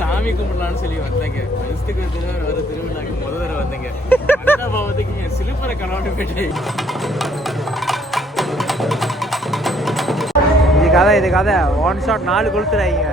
சாமி கும்பிடலான்னு சொல்லி வந்தேங்க. வயசுக்கு ஒரு திருவிழாக்கு முதல் தடவை வந்தேங்க. பாவத்துக்கு சிலுப்பரை கலவாண்டு போயிட்டேன். இது கதை ஒன் ஷாட் 4 கொளுத்துறாங்க.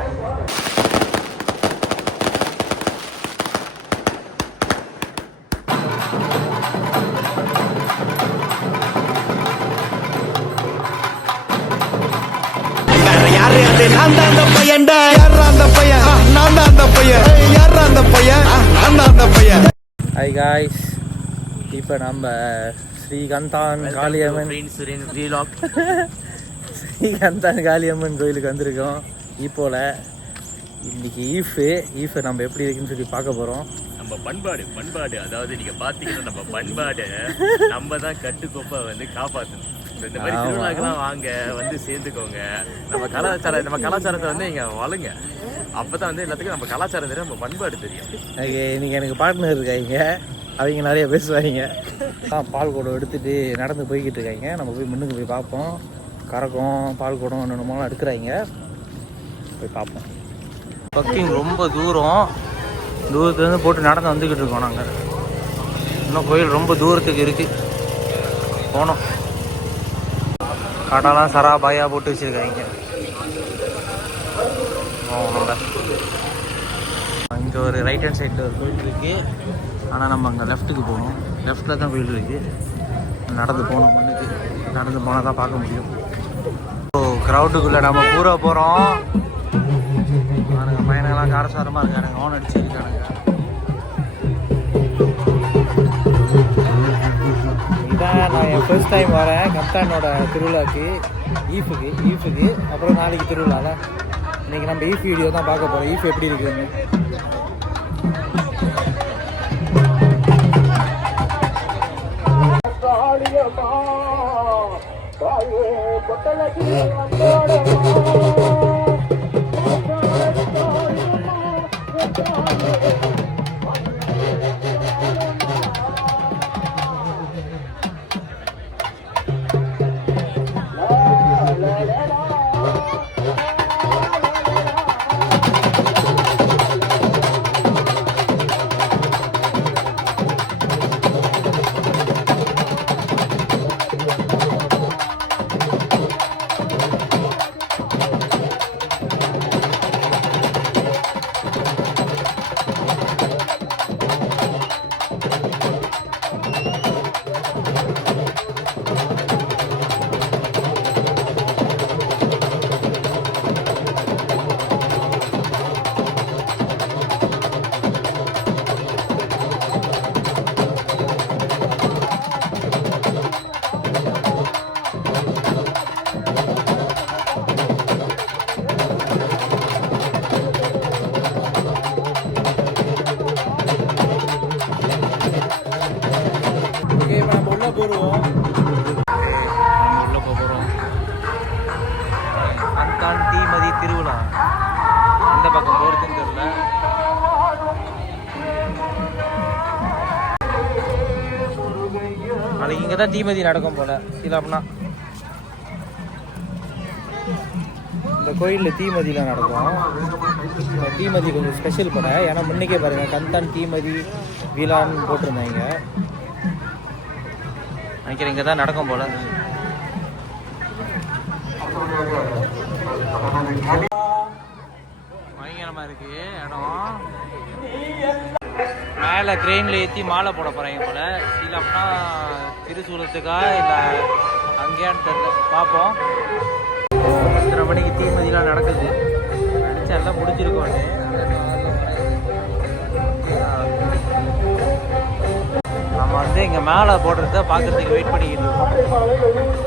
ஹாய் காய்ஸ், இப்போ நம்ம ஸ்ரீகந்தான் காளியம்மன் ஸ்ரீகந்தான் காளியம்மன் கோயிலுக்கு வந்திருக்கோம். இப்போல இன்னைக்கு ஈஃபு நம்ம எப்படி இருக்குன்னு சொல்லி பார்க்க போகிறோம். நம்ம பண்பாடு அதாவது நீங்க பாத்தீங்கன்னா நம்ம பண்பாடு நம்ம தான் கட்டுக்கோப்பா வந்து காப்பாற்றணும். இந்த மாதிரி திருவிழாக்கெல்லாம் வாங்க வந்து சேர்ந்துக்கோங்க. நம்ம கலாச்சாரத்தை வந்து இங்க வளங்க. அப்பதான் வந்து எல்லாத்துக்கும் நம்ம கலாச்சாரம் தெரியும், நம்ம பண்பாடு தெரியும். இன்னைக்கு எனக்கு பார்ட்னர் இருக்காங்க, அவங்க நிறைய பேசுவாங்க. பால் குடம் எடுத்துட்டு நடந்து போய்கிட்டு இருக்காங்க. நம்ம போய் முன்னுக்கு போய் பார்ப்போம். கறக்கும் பால் குடம் என்னென்னமோலாம் எடுக்கிறாங்க, போய் பார்ப்போம். பக்கிங் ரொம்ப தூரத்துலேருந்து போட்டு நடந்து வந்துக்கிட்டு இருக்கோம். நாங்கள் இன்னும் கோயில் ரொம்ப தூரத்துக்கு இருக்குது, போனோம். கடைலாம் சராபாயா போட்டு வச்சுருக்காங்க. இங்கே ஒரு ரைட் ஹேண்ட் சைடில் ஒரு கோயில் இருக்குது, ஆனால் நம்ம அங்கே லெஃப்ட்டுக்கு போகணும். லெஃப்ட்டில் தான் கோயில் இருக்குது. நடந்து போகணும், முன்னுக்கு நடந்து போனால் தான் பார்க்க முடியும். ஸோ க்ரௌட்டுக்குள்ளே நம்ம பூரா போகிறோம். பையனெல்லாம் காரசாரமாக இருக்கானுங்க, ஓன் அடிச்சு இருக்கானுங்க. இதான் நான் என் ஃபர்ஸ்ட் டைம் வரேன் கம்தானோட திருவிழாக்கு, ஈஃபுக்கு. அப்புறம் நாளைக்கு திருவிழாவில் இன்றைக்கி நம்ம ஈஃப் வீடியோ தான் பார்க்க போகிறோம். ஈஃப் எப்படி இருக்குதுன்னு. கந்தான் தீமதி திருவிழா இந்த பக்கம் போகிறதுன்னு தெரியல. நாளைக்கு இங்கே தான் தீமதி நடக்கும் போல. இல்லைன்னா இந்த கோயிலில் தீமதியில் நடக்கும். தீமதி கொஞ்சம் ஸ்பெஷல் போல, ஏன்னா முன்னைக்கே பாருங்கள் கந்தான் தீமதி விழான்னு போட்டிருந்தாங்க. நினைக்கிறேன் இங்கே தான் நடக்கும் போல. பயங்கரமாக இருக்கு இடம். மேலே ட்ரெயினில் ஏற்றி மாலை போட போகிறாங்க போல. இல்லைன்னா திருசூலத்துக்கா இல்லை அங்கேயான்னு தெரியல, பார்ப்போம். 3 மணிக்கு தீமதிலாம் நடக்குது. நினச்சா எல்லாம் முடிஞ்சிருக்கோம். நம்ம வந்து இங்கே மாலை போடுறத பார்க்கறதுக்கு வெயிட் பண்ணிக்கிட்டு இருக்கோம்.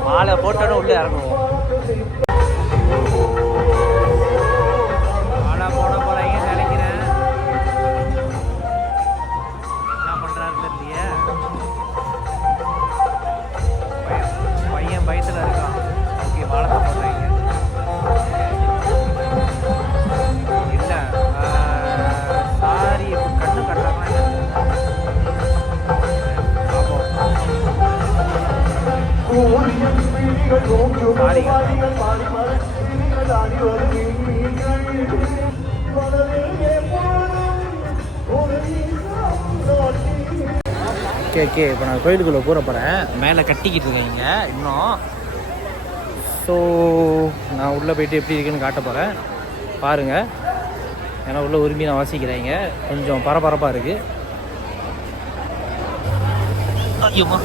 மாலை போட்டோன்னு உள்ளே இறங்குவோம். மாலை போட போகிறாங்கன்னு நினைக்கிறேன். என்ன பண்ணுறாருன்னு தெரியலையே. பையன் பயத்தில் இருக்கான். ஓகே, மாலை தான் போடுறாங்க. இல்லை சாரி கண்ணு கட்டுறாங்கன்னா சாரி ஓகே இப்போ நான் கோயிலுக்குள்ளே கூற போகிறேன். மேலே கட்டிக்கிட்டு இருக்கேங்க இன்னும். ஸோ நான் உள்ளே போயிட்டு எப்படி இருக்குன்னு காட்ட போகிறேன், பாருங்கள். ஏன்னா உள்ளே விரும்பி நான் வாசிக்கிறேங்க, கொஞ்சம் பரபரப்பாக இருக்குது. ஐயோமா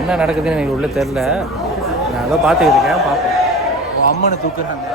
என்ன நடக்குதுன்னு எனக்கு உள்ளே தெரில. நான் அதை பார்த்துக்கிட்டு இருக்கேன், பார்ப்போம். அம்மனை தூக்குறாங்க.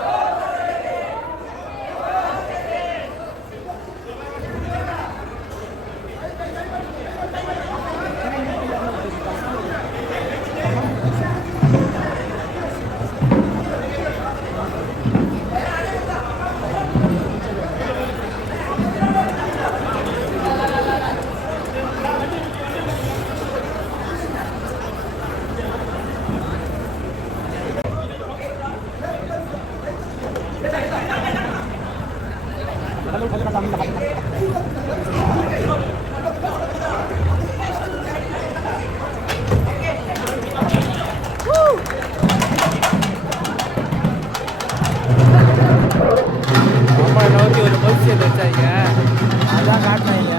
அம்மா நோக்கி ஒரு பொசிஷன் வச்சாங்க, அதான் காட்டினாங்க.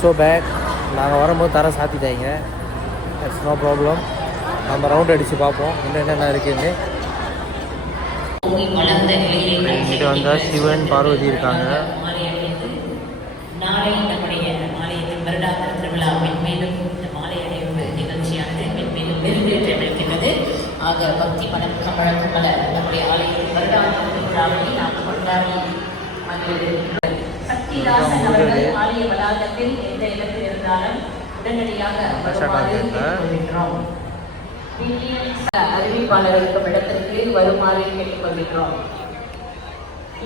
So bad. நாங்கள் வரும்போது தர சாத்திட்டாங்க. It's no problem. நம்ம ரவுண்ட் அடித்து பார்ப்போம் என்னென்ன இருக்குன்னு. இங்கிட்ட வந்தால் சிவன் பார்வதி இருக்காங்க. நாளை நம்முடைய ஆலயத்தின் வருடாந்திர திருவிழா மென்மேலும் இந்த மாலை அடைவு நிகழ்ச்சியானது மென்மேலும் மெருகேற்றிருக்கிறது. ஆக பக்தி மனம் கமல நம்முடைய ஆலயத்தின் வருடாந்திர திருவிழாவை நாம் கொண்டாடி சக்திதாசன் அவர்கள் ஆலய வளாகத்தில் எந்த இடத்தில் இருந்தாலும் உடனடியாக அறிவிப்பாளர்களுக்கும் இடத்திற்கு வருமாறு கேட்டுக்கொள்கிறோம்.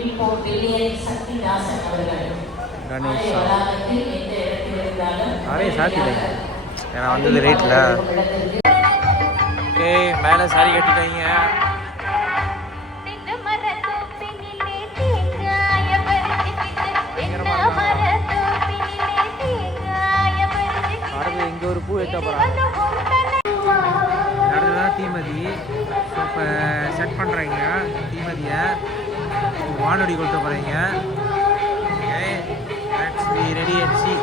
இப்போ பில்லியன் சக்திதாசன் அவர்கள் வளாகத்தில் எந்த இடத்தில் இருந்தாலும் ஏன்னா வந்தது ரேட்டில். ஓகே, மேலே சாரி கட்டிட்டாங்க. இங்கே ஒரு பூ வைக்க போகிறாங்க. அடுத்ததான் தீமதி. ஸோ இப்போ செட் பண்ணுறாங்க தீமதியை. வானொலி கொடுத்த போகிறீங்க. Okay, let's be ready and C.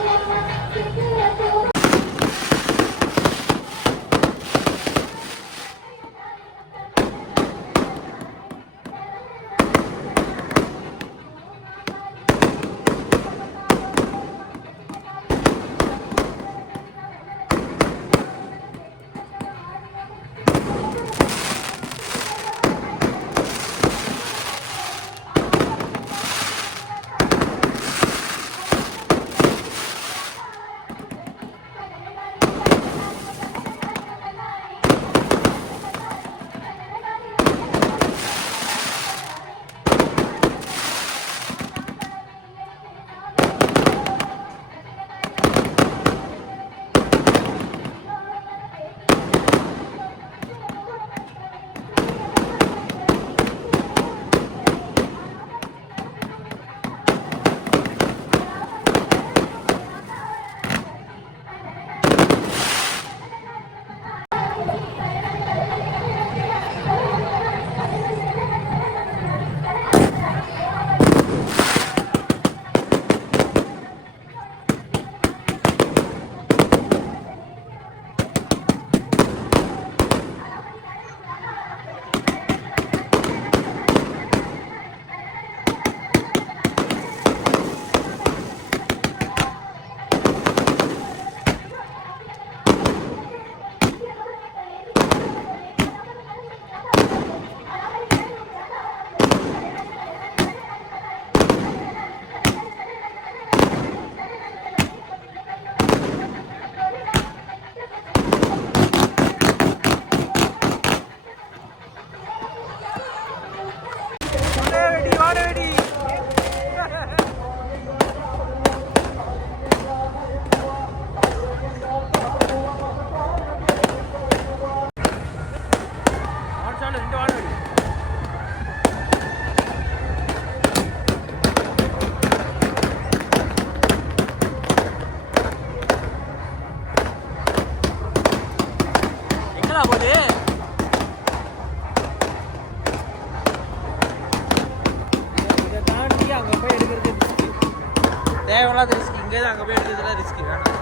தேவையில்லாத ரிஸ்க். இங்கே தான் அங்கே போய் எடுக்கிறதுல ரிஸ்க் வேணாம்.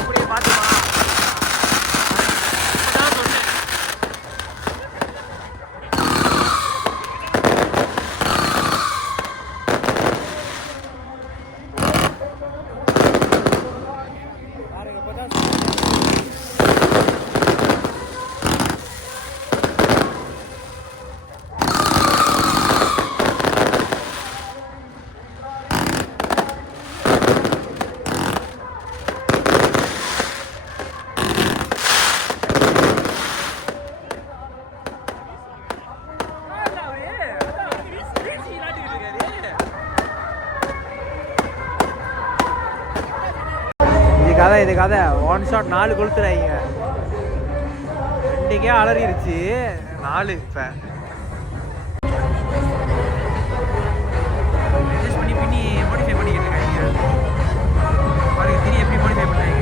இப்படியே பார்த்துமா சொன்னேன். இது கதை ஒன் ஷாட் 4 கொளுத்துறாங்க. 2 அலறிடுச்சு 4. இப்போ அட்ஜஸ்ட் பண்ணி பின்னி மாடிஃபை பண்ணிக்கிட்டு இருக்காங்க. பாருங்க திரி எப்படி மாடிஃபை பண்ணுறாங்க.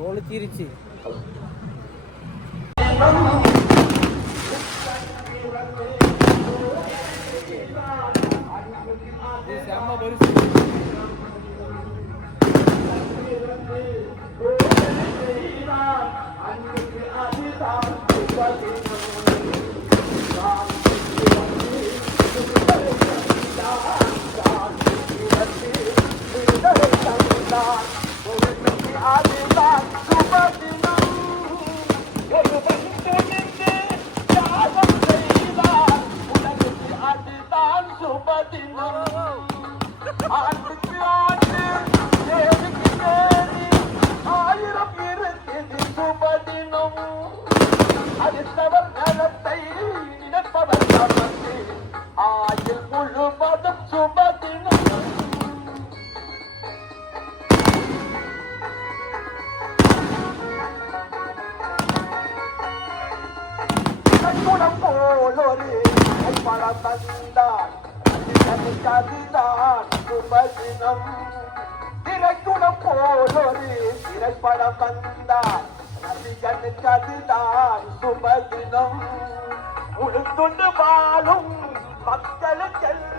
கொளுத்திருச்சு. செம்ம பரிசு.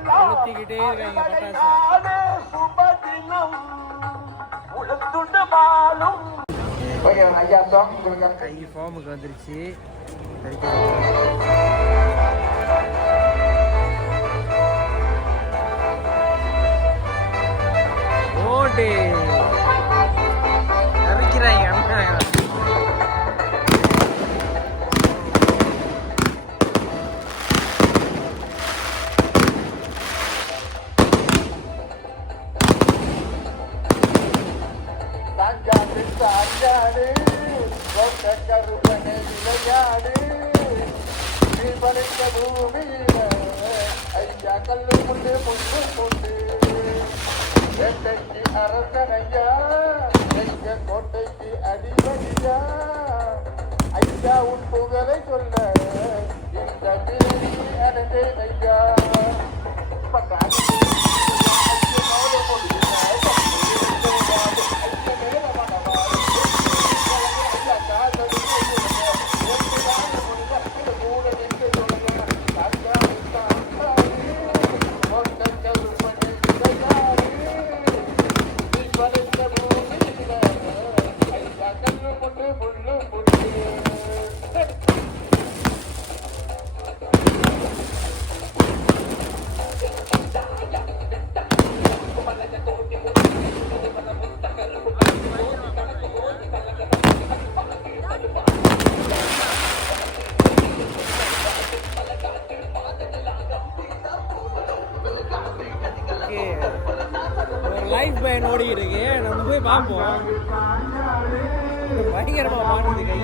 கொளுத்திக்கிட்டே இருக்காங்க பட்டாசு. கை ஃபார்முக்கு வந்துருச்சு. ஓட்டு இறக்கிறாங்க. கோட்டைக்கு அடிபடியா ஐயா உன் புகழை சொல்ல இந்த பிறவி அடைந்தேன் ஐயா. லைஃப் பேண்ட் ஓடிக்கிட்டு இருக்கு. நம்ம போய் பார்ப்போம். பயங்கரமா மாட்டுது கை.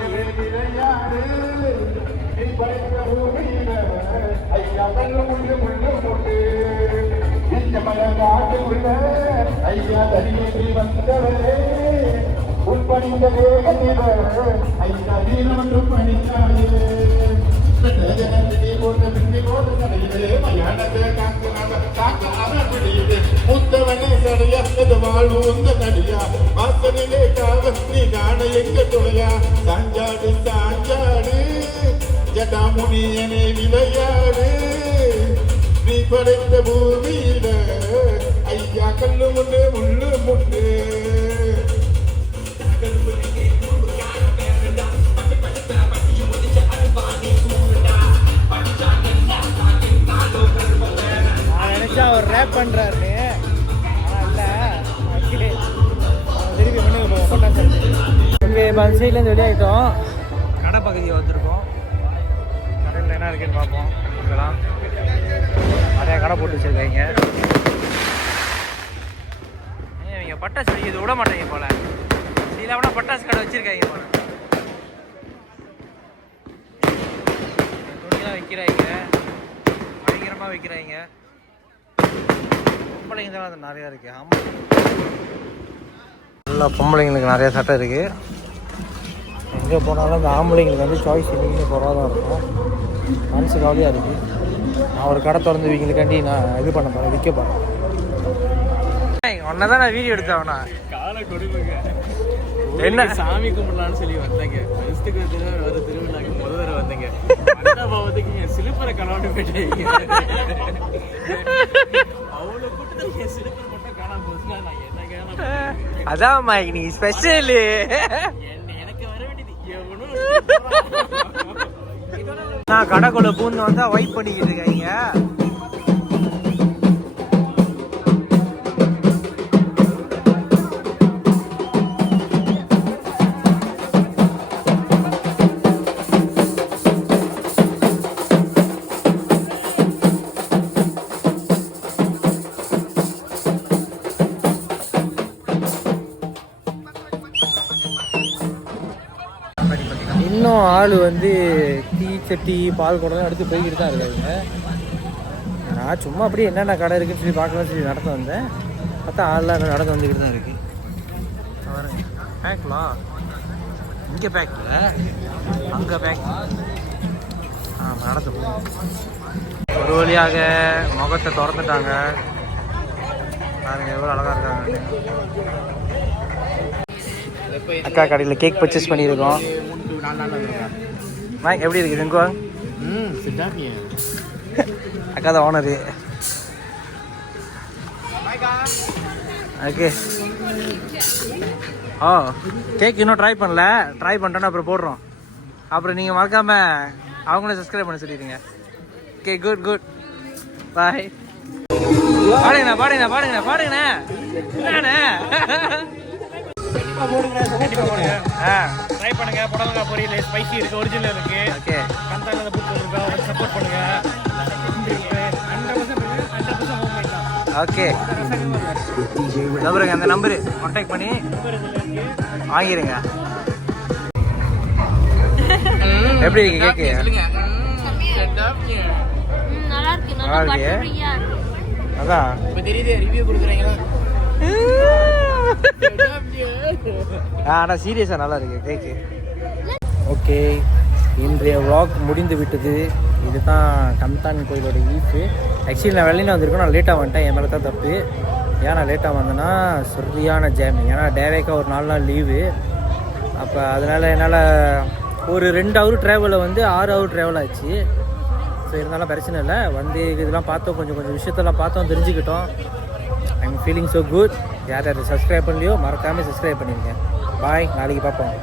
முத்தவனே சடையா வாழ்வு உந்த நடியா வாசனிலே காவ நீ காண எங்க துணையா சாஞ்சாடு சாஞ்சாடு ஜடாமுனியனே விளையாடு நீ படைத்த பூமியில ஐயா கல்லு முன்னு முள்ளு முன்னு அவர் ரேப் பண்றாரு. திருப்பி பண்ணுங்க பட்டாசு. ஓகே, பஸ் சைட்லேருந்து வெளியாகிட்டோம். கடை பகுதியை வந்திருக்கோம். கடையில் என்ன இருக்குன்னு பார்ப்போம். இதெல்லாம் நிறையா கடை போட்டு வச்சுருக்காங்க. இவங்க பட்டாசு வெடிக்கிறது விட மாட்டாங்க போல. இல்லாமல் பட்டாசு கடை வச்சுருக்காங்க போல. துணியெல்லாம் வைக்கிறாங்க, பயங்கரமாக வைக்கிறாங்க. பொம்பளைங்க தான் அது நிறையா இருக்குது. ஆமாம், நல்லா பொம்பளைங்களுக்கு நிறையா சட்டை இருக்குது. எங்கே போனாலும் இந்த ஆம்பளைங்களுக்கு வந்து சாய்ஸ் இல்லைன்னு குறவாக தான் இருக்கும். மனசு கவலையாக இருக்குது. நான் ஒரு கடை திறந்து இவங்களுக்காண்டி நான் இது பண்ண போகிறேன், விற்க போகிறேன். ஒன்றை தான் நான் வீடியோ எடுத்தேன். காலை கொடுங்க. என்ன சாமி கும்பிடலான்னு சொல்லி வந்தேங்க. வருஷத்துக்கு ஒரு திருவிழாக்கு முதல் தடவை வந்தேங்க. பாவத்துக்கு என் சிலுப்பரை கலாண்டு போயிட்டீங்க. அவ்வளோ கூட்டத்தில் என் சிலுப்பர் மட்டும் காணாம போச்சுன்னா நான் என்ன கேட்கலாம். அதான் மைக் நீ ஸ்பெஷல். எனக்கு வர வேண்டியது எவனும் நான் கடைக்குள்ள பூந்து வந்தா வைப் பண்ணிக்கிட்டு இருக்காங்க. இன்னும் ஆள் வந்து டீ சட்டி பால் குடம் எடுத்து போய்கிட்டு தான் இருக்காங்க. நான் சும்மா அப்படியே என்னென்ன கடை இருக்குன்னு சொல்லி பார்க்கலாம்னு சொல்லி நடந்து வந்தேன். பார்த்தா ஆள்லாம் நடந்து வந்துக்கிட்டு தான் இருக்கு. பேக்லாம் இங்கே பேக் இல்லை, அங்கே பேக். நடந்து போகும். ஒரு வழியாக முகத்தை திறந்துட்டாங்க. பாருங்க எவ்வளோ அழகாக இருக்காங்க. அக்கா கடையில் கேக் பர்ச்சேஸ் பண்ணியிருக்கோம். மைக் எப்படி இருக்குது எங்கோ? அக்கா தான் ஓனரு. ஓகே. ஓ கேக் இன்னும் ட்ரை பண்ணல. ட்ரை பண்ணிட்டோன்னா அப்புறம் போடுறோம். அப்புறம் நீங்கள் மறக்காமல் அவங்களே சப்ஸ்கிரைப் பண்ண சொல்லிடுங்க. ஓகே குட் குட் பாய். பாடுங்கண்ணா பாடுங்கண்ணா பாடுங்கண்ணா பாடுங்கண்ணா. என்னண்ணே ட்ரை பண்ணுங்க. புடலங்காய் பொரியல் ஸ்பைசி இருக்கு, ஒரிஜினல் இருக்கு. ஓகே கந்தால புத்து இருக்கா, சப்போர்ட் பண்ணுங்க. ஓகே நம்பருங்க, அந்த நம்பரு கான்டாக்ட் பண்ணி வாங்கிடுங்க. எப்படி இருக்கு கேக்கு? நல்லா இருக்கு. நல்லா இருக்கு. அதான் இப்போ தெரியுது ரிவ்யூ கொடுக்குறீங்களா? ஆனால் சீரியஸாக நல்லா இருக்கு கேக்கு. ஓகே இன்றைய vlog முடிந்து விட்டது. இதுதான் கம்தான் கோயிலோட ஈஃபு. ஆக்சுவலி நான் வெளியில் வந்திருக்கேன். நான் லேட்டாக வந்துட்டேன். என் மேலே தான் தப்பு. ஏன் நான் லேட்டாக வந்தேன்னா சரியான ஜாம். ஏன்னா டேரக்டாக ஒரு 4 நாள் லீவு. அப்போ அதனால் என்னால் ஒரு 2 ஹவர் ட்ராவலில் வந்து 6 ஹவர் ட்ராவல் ஆச்சு. ஸோ இருந்தாலும் பிரச்சனை இல்லை. வந்து இதெல்லாம் பார்த்தோம், கொஞ்சம் விஷயத்தெல்லாம் பார்த்தோம், தெரிஞ்சுக்கிட்டோம். I'm feeling so good. யார் யார் சப்ஸ்கிரைப் பண்ணலையோ மறக்காமல் சப்ஸ்கிரைப் பண்ணியிருக்கேன். பாய், நாளைக்கு பார்ப்போம்.